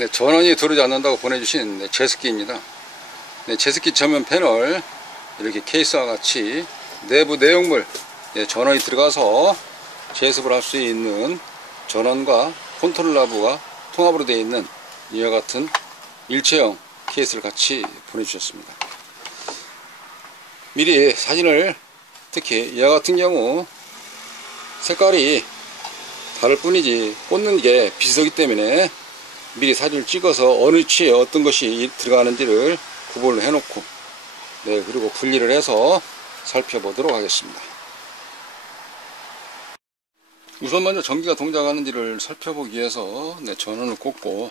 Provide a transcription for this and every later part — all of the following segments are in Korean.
네, 전원이 들어오지 않는다고 보내주신 네, 제습기입니다. 네, 제습기 전면 패널 이렇게 케이스와 같이 내부 내용물 네, 전원이 들어가서 제습을 할 수 있는 전원과 컨트롤 나브가 통합으로 되어 있는 이와 같은 일체형 케이스를 같이 보내주셨습니다. 미리 사진을 특히 이와 같은 경우 색깔이 다를 뿐이지 꽂는 게 비슷하기 때문에 미리 사진을 찍어서 어느 위치에 어떤 것이 들어가는지를 구분을 해 놓고 네, 그리고 분리를 해서 살펴보도록 하겠습니다. 우선 먼저 전기가 동작하는지를 살펴보기 위해서 네, 전원을 꽂고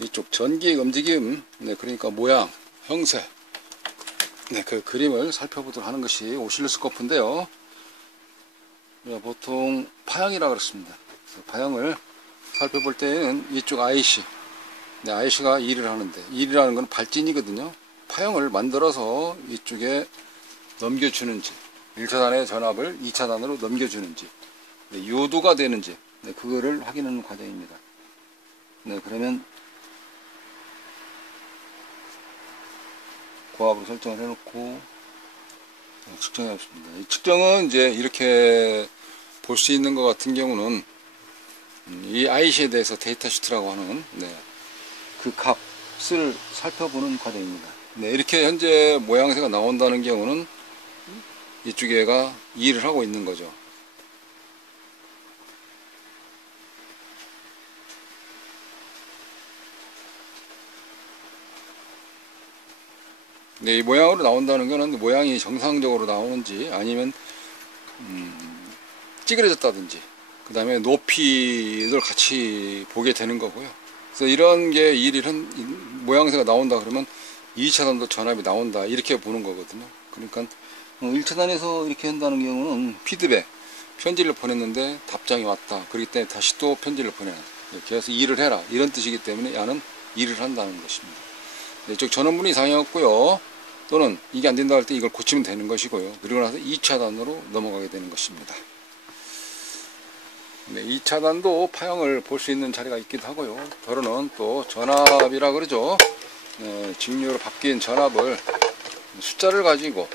이쪽 전기의 움직임 네, 그러니까 모양, 형세 네, 그 그림을 살펴보도록 하는 것이 오실로스코프인데요. 보통 파형이라 그렇습니다. 파형을 살펴볼 때는 이쪽 IC 네, IC가 일을 하는데 일이라는 건 발진이거든요. 파형을 만들어서 이쪽에 넘겨주는지 1차단의 전압을 2차단으로 넘겨주는지 네, 요도가 되는지 네, 그거를 확인하는 과정입니다. 네, 그러면 고압으로 설정을 해놓고 네, 측정해 봅니다. 이 측정은 이제 이렇게 볼 수 있는 것 같은 경우는 이 IC에 대해서 데이터 시트라고 하는 네, 그 값을 살펴보는 과정입니다. 네, 이렇게 현재 모양새가 나온다는 경우는 이쪽에가 일을 하고 있는 거죠. 네, 이 모양으로 나온다는 것은 모양이 정상적으로 나오는지 아니면 찌그러졌다든지 그 다음에 높이를 같이 보게 되는 거고요. 그래서 이런 게 이런 모양새가 나온다 그러면 2차단도 전압이 나온다 이렇게 보는 거거든요. 그러니까 1차단에서 이렇게 한다는 경우는 피드백 편지를 보냈는데 답장이 왔다. 그렇기 때문에 다시 또 편지를 보내는 이렇게 해서 일을 해라 이런 뜻이기 때문에 야는 일을 한다는 것입니다. 네, 이쪽 전원분이 이상이 없고요. 또는 이게 안 된다 할 때 이걸 고치면 되는 것이고요. 그리고 나서 2차단으로 넘어가게 되는 것입니다. 네, 2차단도 파형을 볼 수 있는 자리가 있기도 하고요. 더러는 또 전압이라 그러죠. 네, 직류로 바뀐 전압을 숫자를 가지고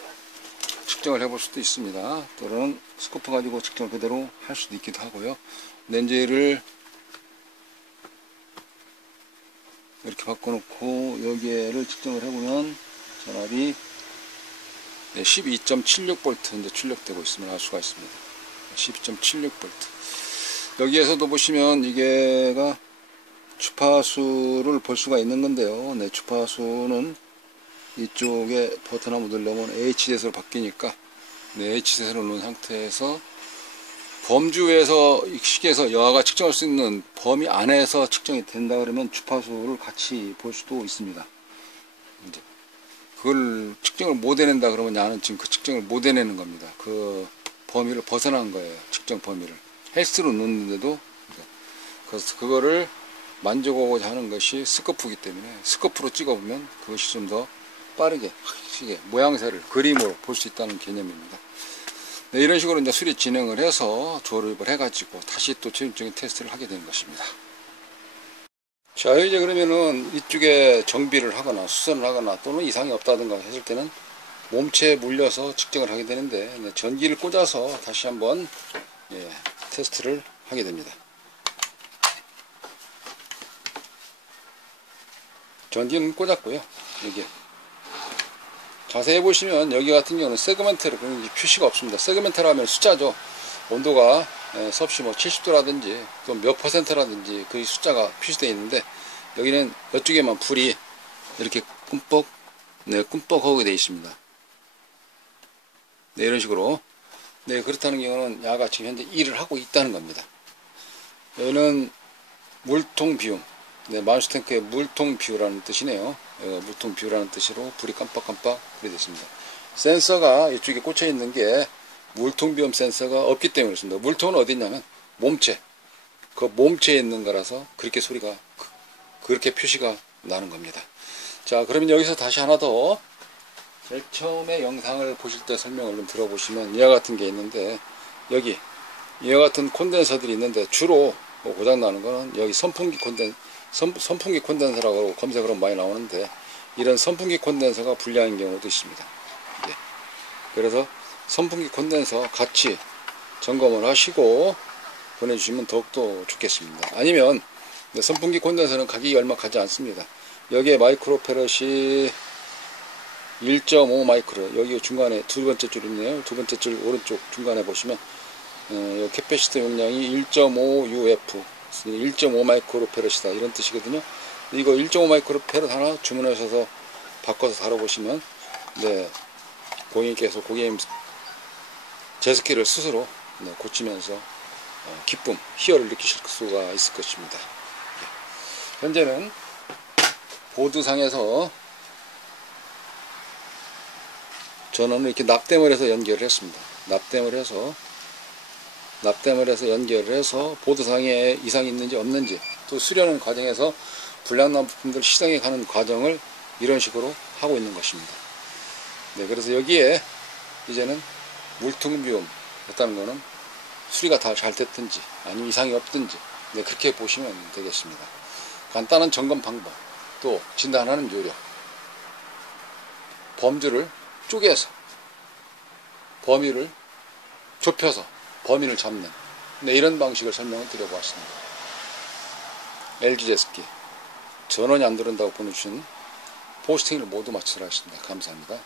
측정을 해볼 수도 있습니다. 또는 스코프 가지고 측정을 그대로 할 수도 있기도 하고요. 렌즈를 이렇게 바꿔놓고 여기를 측정을 해보면 전압이 12.76V 이제 출력되고 있음을 알 수가 있습니다. 12.76V. 여기에서도 보시면 이게가 주파수를 볼 수가 있는 건데요. 네, 주파수는 이쪽에 버튼 한번 누르면 H대에서 바뀌니까 네, H대에서 놓은 상태에서 범주에서 시계에서 여하가 측정할 수 있는 범위 안에서 측정이 된다 그러면 주파수를 같이 볼 수도 있습니다. 이제 그걸 측정을 못 해낸다 그러면 나는 지금 그 측정을 못 해내는 겁니다. 그 범위를 벗어난 거예요. 측정 범위를 헬스로 놓는데도 그래서 그거를 만져보고자 하는 것이 스코프이기 때문에 스코프로 찍어보면 그것이 좀 더 빠르게 확실하게 모양새를 그림으로 볼 수 있다는 개념입니다. 네, 이런 식으로 이제 수리 진행을 해서 조립을 해가지고 다시 또 최종적인 테스트를 하게 되는 것입니다. 자, 이제 그러면은 이쪽에 정비를 하거나 수선을 하거나 또는 이상이 없다든가 했을 때는 몸체에 물려서 측정을 하게 되는데 네, 전기를 꽂아서 다시 한번 테스트를 하게 됩니다. 전기는 꽂았고요. 여기 자세히 보시면 여기 같은 경우는 세그멘트를 표시가 없습니다. 세그멘트를 하면 숫자죠. 온도가 섭씨 70도라든지 또 몇 퍼센트라든지 그 숫자가 표시되어 있는데 여기는 이쪽에만 불이 이렇게 꿈뻑 꿈뻑하게 되어 있습니다. 네, 이런 식으로 네, 그렇다는 경우는 야가 지금 현재 일을 하고 있다는 겁니다. 여기는 물통 비움 네, 마우스탱크의 물통 비우라는 뜻이네요. 물통 비우라는 뜻으로 불이 깜빡깜빡 불이 됐습니다. 센서가 이쪽에 꽂혀 있는 게 물통 비움 센서가 없기 때문에 그렇습니다. 물통은 어디 있냐면 몸체, 그 몸체에 있는 거라서 그렇게 소리가 그렇게 표시가 나는 겁니다. 자, 그러면 여기서 다시 하나 더 제일 처음에 영상을 보실 때 설명을 좀 들어보시면 이와 같은 게 있는데 이와 같은 콘덴서들이 있는데 주로 고장 나는 거는 여기 선풍기 선풍기 콘덴서라고 검색으로 많이 나오는데, 이런 선풍기 콘덴서가 불량인 경우도 있습니다. 예. 그래서 선풍기 콘덴서 같이 점검을 하시고 보내주시면 더욱더 좋겠습니다. 아니면 선풍기 콘덴서는 가격이 얼마 가지 않습니다. 여기에 마이크로페럿이 1.5 마이크로, 여기 중간에 두 번째 줄 있네요. 두 번째 줄 오른쪽 중간에 보시면 캐패시터 용량이 1.5 UF, 1.5 마이크로페럿이다, 이런 뜻이거든요. 이거 1.5 마이크로페럿 하나 주문하셔서 바꿔서 다뤄보시면, 네, 고객님께서 고객님 제습기를 스스로 고치면서 기쁨, 희열을 느끼실 수가 있을 것입니다. 현재는 보드상에서 전원을 이렇게 납땜을 해서 연결을 했습니다. 납땜을 해서 연결을 해서 보드상에 이상이 있는지 없는지, 또 수리하는 과정에서 불량난 부품들 시정해 가는 과정을 이런 식으로 하고 있는 것입니다. 네, 그래서 여기에 이제는 물통비움 했다는 거는 수리가 다 잘 됐든지 아니면 이상이 없든지, 네, 그렇게 보시면 되겠습니다. 간단한 점검 방법, 또 진단하는 요령, 범주를 쪼개서 범위를 좁혀서 범위를 잡는, 네, 이런 방식을 설명을 드려보았습니다. LG 제습기 전원이 안 들어온다고 보내주신 포스팅을 모두 마치도록 하겠습니다. 감사합니다.